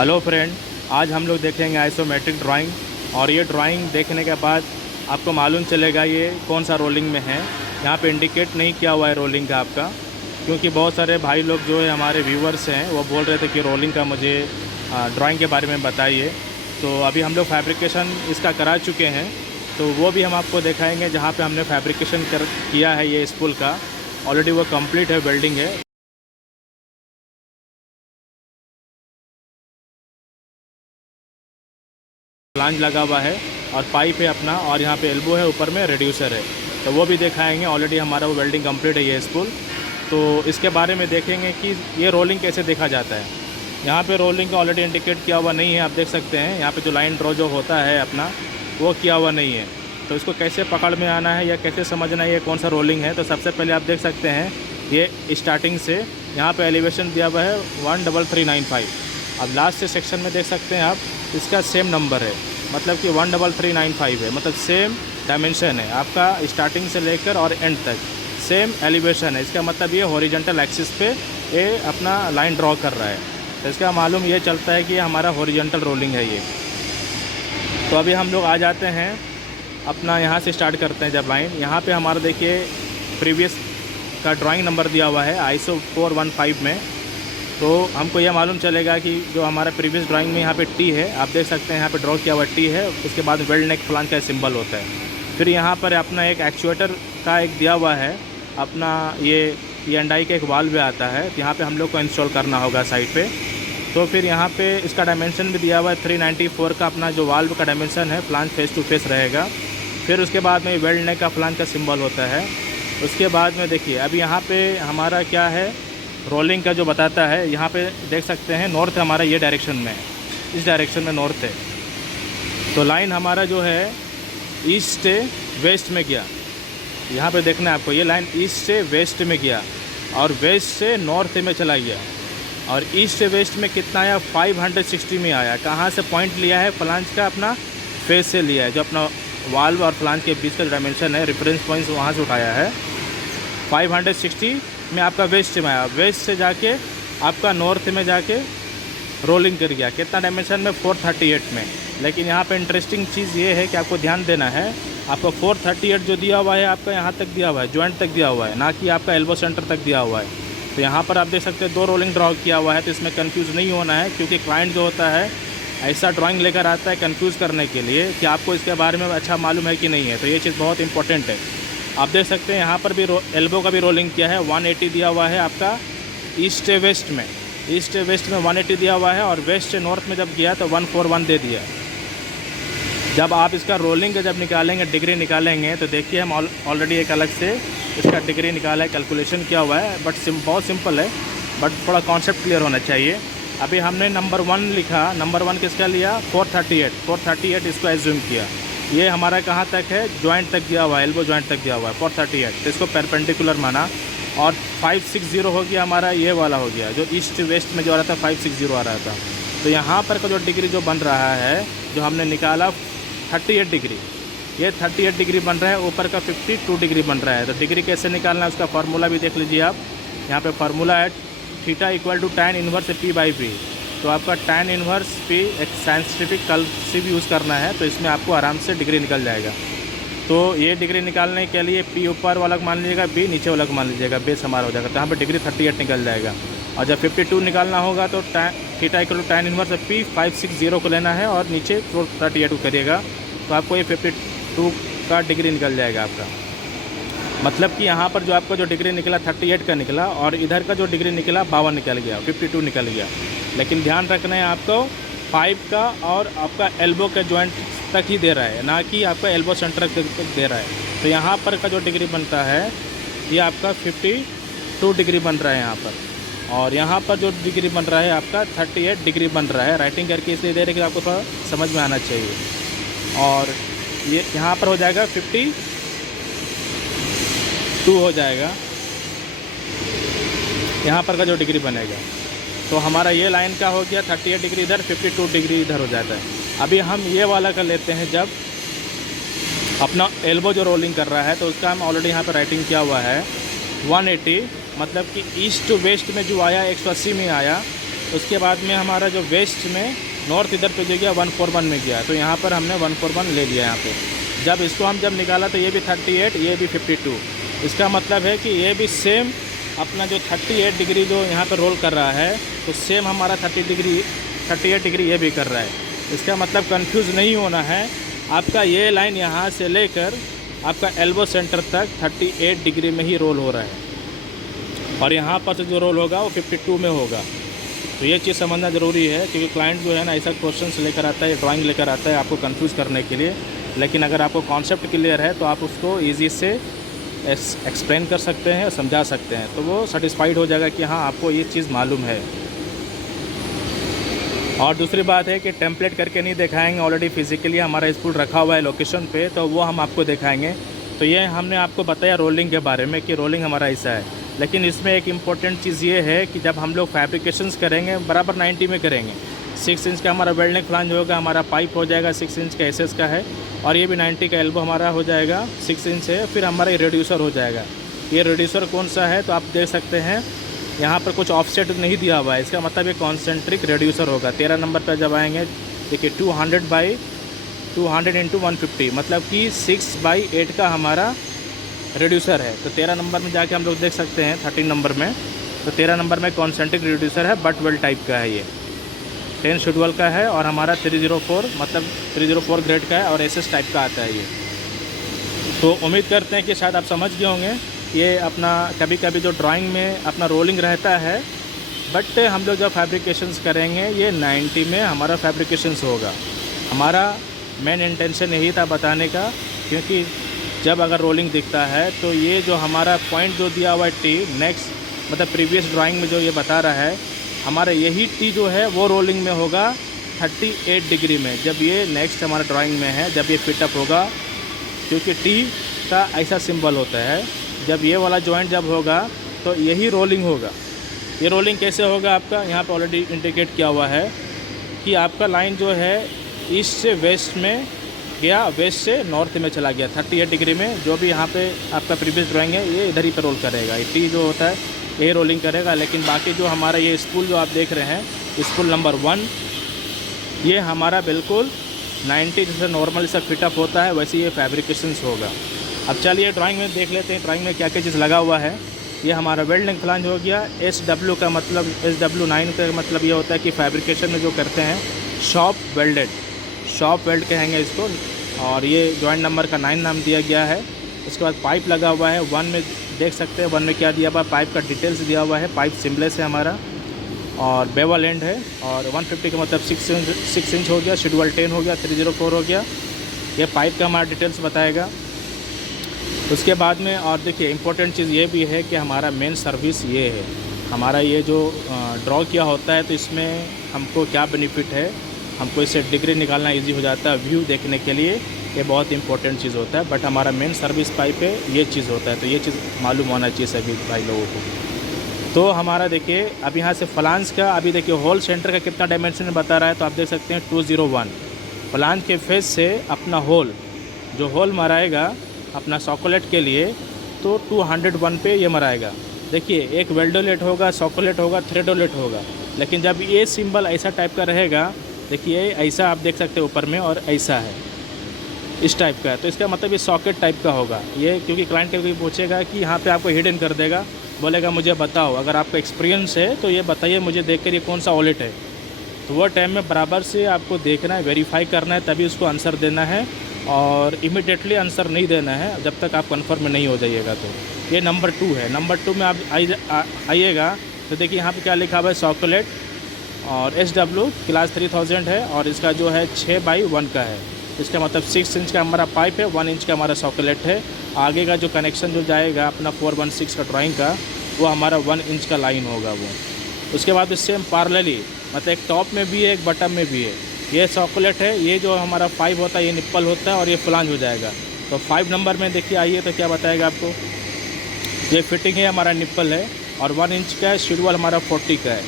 Hello friend, आज हम लोग देखेंगे आइसोमेट्रिक ड्राइंग। और ये ड्राइंग देखने के बाद आपको मालूम चलेगा ये कौन सा रोलिंग में है। यहाँ पे इंडिकेट नहीं किया हुआ है रोलिंग का आपका, क्योंकि बहुत सारे भाई लोग जो है हमारे व्यूवर्स हैं वो बोल रहे थे कि रोलिंग का मुझे ड्राइंग के बारे में बताइए। तो अभी हम लोग फैब्रिकेशन इसका करा चुके हैं, तो वो भी हम आपको दिखाएंगे जहाँ पे हमने फैब्रिकेशन किया है। ये स्कूल का ऑलरेडी वो कंप्लीट है, वेल्डिंग है। फ्लांज लगा हुआ है और पाइप है अपना, और यहाँ पे एल्बो है, ऊपर में रेड्यूसर है, तो वो भी दिखाएंगे। ऑलरेडी हमारा वो वेल्डिंग कंप्लीट है ये स्कूल। तो इसके बारे में देखेंगे कि ये रोलिंग कैसे देखा जाता है। यहाँ पे रोलिंग का ऑलरेडी इंडिकेट किया हुआ नहीं है, आप देख सकते हैं। यहाँ पे जो लाइन ड्रॉ जो होता है अपना, वो किया हुआ नहीं है। तो इसको कैसे पकड़ में आना है या कैसे समझना है ये कौन सा रोलिंग है, तो सबसे पहले आप देख सकते हैं ये स्टार्टिंग से यहाँ पे एलिवेशन दिया हुआ है 13395। अब लास्ट से सेक्शन में देख सकते हैं आप, इसका सेम नंबर है, मतलब कि 13395 है, मतलब सेम डायमेंशन है आपका। स्टार्टिंग से लेकर और एंड तक सेम एलिवेशन है। इसका मतलब ये हॉरिजॉन्टल एक्सिस पे ये अपना लाइन ड्रॉ कर रहा है, तो इसका मालूम ये चलता है कि हमारा हॉरिजॉन्टल रोलिंग है ये। तो अभी हम लोग आ जाते हैं अपना, यहाँ से स्टार्ट करते हैं। जब लाइन यहाँ पे हमारा देखिए प्रीवियस का ड्राइंग नंबर दिया हुआ है ISO 415 में, तो हमको यह मालूम चलेगा कि जो हमारा प्रीवियस ड्राइंग में यहाँ पे टी है, आप देख सकते हैं यहाँ पे ड्रॉ किया हुआ टी है। उसके बाद वेल्ड नेक फ्लांज का सिंबल होता है। फिर यहाँ पर अपना एक एक्चुएटर का एक दिया हुआ है अपना, ये E&I का एक वाल्व आता है, तो यहाँ पे हम लोग को इंस्टॉल करना होगा साइड पे। तो फिर यहाँ पे इसका डायमेंशन भी दिया हुआ है 394 का, अपना जो वाल्व का डायमेंशन है, फ्लांज फेस टू फेस रहेगा। फिर उसके बाद में वेल्ड नेक का फ्लांज का सिंबल होता है। उसके बाद में देखिए अभी यहाँ पे हमारा क्या है, रोलिंग का जो बताता है, यहाँ पे देख सकते हैं नॉर्थ हमारा ये डायरेक्शन में है, इस डायरेक्शन में नॉर्थ है। तो लाइन हमारा जो है ईस्ट से वेस्ट में गया, यहाँ पे देखना है आपको, ये लाइन ईस्ट से वेस्ट में गया और वेस्ट से नॉर्थ में चला गया। और ईस्ट से वेस्ट में कितना आया, 560 में आया। कहाँ से पॉइंट लिया है, फ्लांज का अपना फेस से लिया है, जो अपना वाल्व और फ्लांज के बीच का डायमेंशन है, रेफरेंस पॉइंट वहाँ से उठाया है। 560 में आपका वेस्ट में आया, वेस्ट से जाके आपका नॉर्थ में जाके रोलिंग कर गया। कितना डायमेंशन में, 438 में। लेकिन यहाँ पे इंटरेस्टिंग चीज़ ये है कि आपको ध्यान देना है, आपको 438 जो दिया हुआ है आपका यहाँ तक दिया हुआ है, जॉइंट तक दिया हुआ है, ना कि आपका एल्बो सेंटर तक दिया हुआ है। तो यहाँ पर आप देख सकते हैं 2 रोलिंग ड्रॉ किया हुआ है, तो इसमें कन्फ्यूज़ नहीं होना है, क्योंकि क्लाइंट जो होता है ऐसा ड्राइंग लेकर आता है कन्फ्यूज़ करने के लिए कि आपको इसके बारे में अच्छा मालूम है कि नहीं है। तो ये चीज़ बहुत इंपॉर्टेंट है। आप देख सकते हैं यहाँ पर भी एल्बो का भी रोलिंग किया है, 180 दिया हुआ है आपका ईस्ट से वेस्ट में, ईस्ट से वेस्ट में 180 दिया हुआ है, और वेस्ट से नॉर्थ में जब गया तो 141 दे दिया। जब आप इसका रोलिंग का जब निकालेंगे, डिग्री निकालेंगे, तो देखिए हम ऑलरेडी एक अलग से इसका डिग्री निकाला है, कैलकुलेशन किया हुआ है, बट बहुत सिंपल है, बट थोड़ा कॉन्सेप्ट क्लियर होना चाहिए। अभी हमने नंबर 1 लिखा, नंबर 1 किसका लिया, 438 इसको एज्यूम किया। ये हमारा कहाँ तक है, जॉइंट तक दिया हुआ है, एल्बो जॉइंट तक दिया हुआ है 438, तो इसको परपेंडिकुलर माना। और 560 हो गया हमारा, ये वाला हो गया जो ईस्ट वेस्ट में जो आ रहा था, 560 आ रहा था। तो यहाँ पर का जो डिग्री जो बन रहा है, जो हमने निकाला 38 डिग्री, ये 38 डिग्री बन रहा है, ऊपर का 52 डिग्री बन रहा है। तो डिग्री कैसे निकालना है उसका फार्मूला भी देख लीजिए आप। यहाँ पे फार्मूला है theta equal to tan inverse P/P। तो आपका tan इनवर्स P एक साइंटिफिक कर्सिव यूज़ करना है, तो इसमें आपको आराम से डिग्री निकल जाएगा। तो ये डिग्री निकालने के लिए P ऊपर वाला मान लीजिएगा, B नीचे वाला मान लीजिएगा, बेस हमारा हो जाएगा। तो यहाँ पर डिग्री 38 निकल जाएगा। और जब 52 निकालना होगा तो theta equal to tan inverse P 560 को लेना है और नीचे 38 को करिएगा, तो आपको ये 52 का डिग्री निकल जाएगा आपका। मतलब कि यहाँ पर जो आपका जो डिग्री निकला 38 का निकला, और इधर का जो डिग्री निकला 52 निकल गया, 52 निकल गया। लेकिन ध्यान रखना है आपको, पाइप का और आपका एल्बो के जॉइंट तक ही दे रहा है, ना कि आपका एल्बो सेंटर तक दे रहा है। तो यहाँ पर का जो डिग्री बनता है ये आपका 52 डिग्री बन रहा है यहाँ पर, और यहाँ पर जो डिग्री बन रहा है आपका 38 डिग्री बन रहा है। राइटिंग करके इसलिए दे रहे कि आपको थोड़ा समझ में आना चाहिए। और ये यहाँ पर हो जाएगा 52 हो जाएगा यहाँ पर का जो डिग्री बनेगा। तो हमारा ये लाइन का हो गया 38 डिग्री इधर, 52 डिग्री इधर हो जाता है। अभी हम ये वाला कर लेते हैं, जब अपना एल्बो जो रोलिंग कर रहा है, तो उसका हम ऑलरेडी यहाँ पर राइटिंग किया हुआ है 180, मतलब कि ईस्ट टू वेस्ट में जो आया 180 में आया, उसके बाद में हमारा जो वेस्ट में नॉर्थ इधर पे जो गया 141 में गया, तो यहाँ पर हमने 141 ले लिया यहाँ पे। जब इसको हम जब निकाला तो ये भी 38, ये भी 52। इसका मतलब है कि ये भी सेम अपना जो 38 डिग्री जो यहाँ पर रोल कर रहा है, तो सेम हमारा 38 डिग्री ये भी कर रहा है। इसका मतलब कंफ्यूज नहीं होना है, आपका ये लाइन यहाँ से लेकर आपका एल्बो सेंटर तक 38 डिग्री में ही रोल हो रहा है, और यहाँ पर से जो रोल होगा वो 52 में होगा। तो ये चीज़ समझना ज़रूरी है, क्योंकि क्लाइंट जो है ना ऐसा क्वेश्चंस लेकर आता है, ड्राइंग लेकर आता है आपको कंफ्यूज करने के लिए। लेकिन अगर आपको कॉन्सेप्ट क्लियर है तो आप उसको ईजी से एक्सप्लेन कर सकते हैं, समझा सकते हैं, तो वो सेटिस्फाइड हो जाएगा कि हाँ आपको ये चीज़ मालूम है। और दूसरी बात है कि टेम्पलेट करके नहीं दिखाएंगे, ऑलरेडी फिजिकली हमारा स्पूल रखा हुआ है लोकेशन पे, तो वो हम आपको दिखाएंगे। तो ये हमने आपको बताया रोलिंग के बारे में कि रोलिंग हमारा ऐसा है। लेकिन इसमें एक इम्पॉर्टेंट चीज़ ये है कि जब हम लोग फैब्रिकेशंस करेंगे बराबर 90 में करेंगे। 6 इंच का हमारा वेल्डिंग फ्लांज होगा, हमारा पाइप हो जाएगा 6 इंच का एसएस का है, और ये भी 90 का एल्बो हमारा हो जाएगा 6 इंच है। फिर हमारा ये रिड्यूसर हो जाएगा। ये रिड्यूसर कौन सा है तो आप देख सकते हैं यहाँ पर कुछ ऑफसेट नहीं दिया हुआ है, इसका मतलब ये कॉन्सेंट्रिक रिड्यूसर होगा। 13 नंबर पर जब आएंगे देखिए 200 इंटू 150, मतलब कि 6/8 का हमारा रिड्यूसर है। तो 13 नंबर में जाके हम लोग देख सकते हैं 13 नंबर में, तो 13 नंबर में कॉन्सेंट्रिक रिड्यूसर है, बट वेल टाइप का है। ये 10 शेड्यूल का है, और हमारा 304 मतलब 304 ग्रेड का है, और एसएस टाइप का आता है ये। तो उम्मीद करते हैं कि शायद आप समझ गए होंगे। ये अपना कभी कभी जो ड्राइंग में अपना रोलिंग रहता है, बट हम लोग जब फैब्रिकेशंस करेंगे ये 90 में हमारा फैब्रिकेशंस होगा। हमारा मेन इंटेंशन यही था बताने का, क्योंकि जब अगर रोलिंग दिखता है तो ये जो हमारा पॉइंट जो दिया हुआ है टी नेक्स्ट, मतलब प्रीवियस ड्राइंग में जो ये बता रहा है, हमारा यही टी जो है वो रोलिंग में होगा 38 डिग्री में। जब ये नेक्स्ट हमारा ड्राइंग में है, जब ये फिटअप होगा, क्योंकि टी का ऐसा सिंबल होता है, जब ये वाला जॉइंट जब होगा तो यही रोलिंग होगा। ये रोलिंग कैसे होगा आपका, यहाँ पे ऑलरेडी इंडिकेट किया हुआ है कि आपका लाइन जो है ईस्ट से वेस्ट में गया, वेस्ट से नॉर्थ में चला गया 38 डिग्री में। जो भी यहाँ पे आपका प्रीवियस ड्राइंग है ये इधर ही पे रोल करेगा, ये टी जो होता है ये रोलिंग करेगा। लेकिन बाकी जो हमारा ये स्पूल जो आप देख रहे हैं, स्पूल नंबर 1, ये हमारा बिल्कुल 90 जैसे नॉर्मल सा फिटअप होता है वैसे ये फैब्रिकेशंस होगा। अब चलिए ड्राइंग में देख लेते हैं ड्राइंग में क्या क्या चीज़ लगा हुआ है। ये हमारा वेल्डिंग फ्लांज हो गया। SW का मतलब SW9 का मतलब ये होता है कि फैब्रिकेशन में जो करते हैं शॉप वेल्ड कहेंगे इसको। और ये जॉइंट नंबर का 9 नाम दिया गया है। उसके बाद पाइप लगा हुआ है 1 में, देख सकते हैं 1 में क्या दिया हुआ है, पाइप का डिटेल्स दिया हुआ है, पाइप सिमलेस है हमारा, और बेवल एंड है। और 150 का मतलब 6 इंच हो गया, शेड्यूल 10 हो गया, 304 हो गया। ये पाइप का हमारा डिटेल्स बताएगा। उसके बाद में और देखिए इम्पोर्टेंट चीज़ ये भी है कि हमारा मेन सर्विस ये है, हमारा ये जो ड्रॉ किया होता है तो इसमें हमको क्या बेनिफिट है, हमको इससे डिग्री निकालना इजी हो जाता है, व्यू देखने के लिए ये बहुत इंपॉर्टेंट चीज़ होता है। बट हमारा मेन सर्विस पाइप है ये चीज़ होता है, तो ये चीज़ मालूम होना चाहिए सभी भाई लोगों को। तो हमारा देखिए अब यहाँ से फ्लांज का अभी देखिए होल सेंटर का कितना डायमेंशन बता रहा है, तो आप देख सकते हैं 201। फ्लांज के फेस से अपना होल जो होल मराएगा अपना सॉकोलेट के लिए तो 201 पे ये मराएगा। देखिए एक वेल्डोलेट होगा, सॉकोलेट होगा, थ्रेडोलेट होगा, लेकिन जब ये सिंबल ऐसा टाइप का रहेगा, देखिए ऐसा आप देख सकते हैं ऊपर में, और ऐसा है इस टाइप का है, तो इसका मतलब ये सॉकेट टाइप का होगा ये। क्योंकि क्लाइंट कभी पूछेगा कि यहाँ पे आपको हिडन कर देगा, बोलेगा मुझे बताओ, अगर आपका एक्सपीरियंस है तो ये बताइए मुझे देखकर ये कौन सा ऑलेट है। तो वो टाइम में बराबर से आपको देखना है, वेरीफाई करना है, तभी उसको आंसर देना है, और इमिडिएटली आंसर नहीं देना है जब तक आप कंफर्म नहीं हो जाइएगा। तो ये नंबर 2 है। नंबर 2 में आप आइएगा तो देखिए यहाँ पे क्या लिखा हुआ है, सॉकोलेट, और SW क्लास 3000 है, और इसका जो है 6/1 का है। इसका मतलब 6 इंच का हमारा पाइप है, 1 इंच का हमारा सॉकोलेट है। आगे का जो कनेक्शन जो जाएगा अपना 416 का ड्राइंग का, वो हमारा 1 इंच का लाइन होगा वो। उसके बाद सेम पैरेलली मतलब एक टॉप में भी है एक बटन में भी है। ये सॉकोलेट है, ये जो हमारा 5 होता है ये निप्पल होता है, और ये फ्लांज हो जाएगा। तो 5 नंबर में देखिए आइए तो क्या बताएगा आपको, ये फिटिंग है हमारा निप्पल है, और 1 इंच का है, शेड्यूल हमारा 40 का है।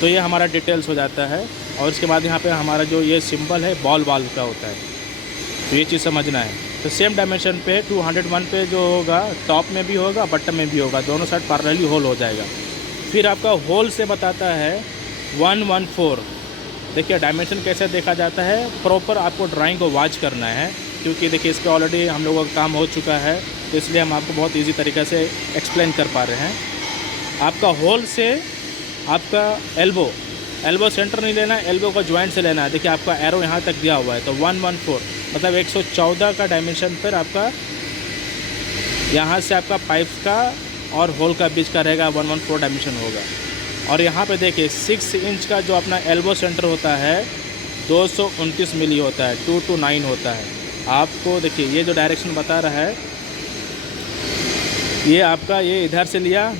तो ये हमारा डिटेल्स हो जाता है। और उसके बाद यहाँ पे हमारा जो ये सिंबल है बॉल वाल्व का होता है, तो ये चीज़ समझना है। तो सेम डायमेंशन पे 201 पे जो होगा टॉप में भी होगा बटन में भी होगा, दोनों साइड पैरेलली होल हो जाएगा। फिर आपका होल से बताता है 114। देखिए डायमेंशन कैसे देखा जाता है, प्रॉपर आपको ड्राइंग को वॉच करना है, क्योंकि देखिए इस पर ऑलरेडी हम लोगों का काम हो चुका है, तो इसलिए हम आपको बहुत ईजी तरीक़े से एक्सप्लेन कर पा रहे हैं। आपका होल से आपका एल्बो सेंटर नहीं लेना है, एल्बो का जॉइंट से लेना है। देखिए आपका एरो यहाँ तक दिया हुआ है, तो 114 मतलब 114 का डायमेंशन पर आपका यहाँ से आपका पाइप का और होल का बीच का रहेगा 114 डायमेंशन होगा। और यहाँ पे देखिए 6 इंच का जो अपना एल्बो सेंटर होता है 229 मिली होता है, 2 to 9 होता है। आपको देखिए ये जो डायरेक्शन बता रहा है, ये आपका ये इधर से लिया,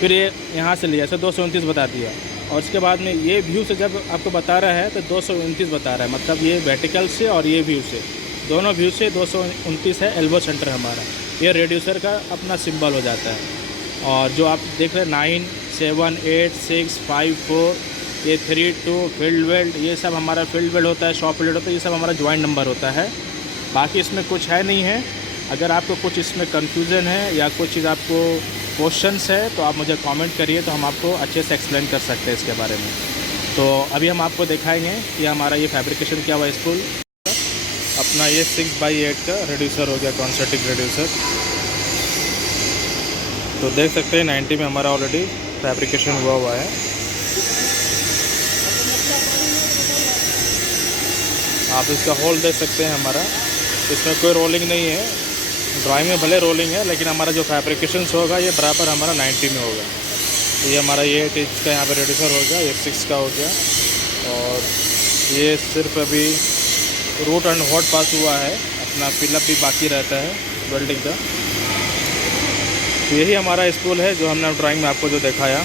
फिर ये यहाँ से लिया, तो 229 बता दिया। और उसके बाद में ये व्यू से जब आपको बता रहा है तो 229 बता रहा है, मतलब ये वर्टिकल से और ये व्यू से, दोनों व्यू से 229 है एल्बो सेंटर हमारा। ये रेड्यूसर का अपना सिंबल हो जाता है। और जो आप देख रहे हैं 9, 7, 8, 6, 5, 4, ये 3, 2 फील्ड वेल्ड, ये सब हमारा फील्ड वेल्ड होता है, शॉप वेल्ड होता है, ये सब हमारा जॉइंट नंबर होता है। बाकी इसमें कुछ है नहीं है। अगर आपको कुछ इसमें कन्फ्यूज़न है या कुछ चीज़ आपको क्वेश्चंस है तो आप मुझे कमेंट करिए, तो हम आपको अच्छे से एक्सप्लेन कर सकते हैं इसके बारे में। तो अभी हम आपको दिखाएंगे कि हमारा ये फैब्रिकेशन क्या हुआ स्पूल। अपना ये 6x8 का रेड्यूसर हो गया, कॉन्सेंट्रिक रेड्यूसर। तो देख सकते हैं 90 में हमारा ऑलरेडी फैब्रिकेशन हुआ है। आप इसका होल देख सकते हैं हमारा, इसमें कोई रोलिंग नहीं है। ड्राइंग में भले रोलिंग है, लेकिन हमारा जो फैब्रिकेशन होगा ये बराबर हमारा 90 में होगा। ये हमारा ये 8 इंच का यहाँ पे रेड्यूसर हो गया, ये 6 का हो गया। और ये सिर्फ अभी रूट एंड हॉट पास हुआ है, अपना फिलअप भी बाकी रहता है वेल्डिंग का। तो यही हमारा स्पूल है जो हमने ड्राइंग में आपको जो दिखाया।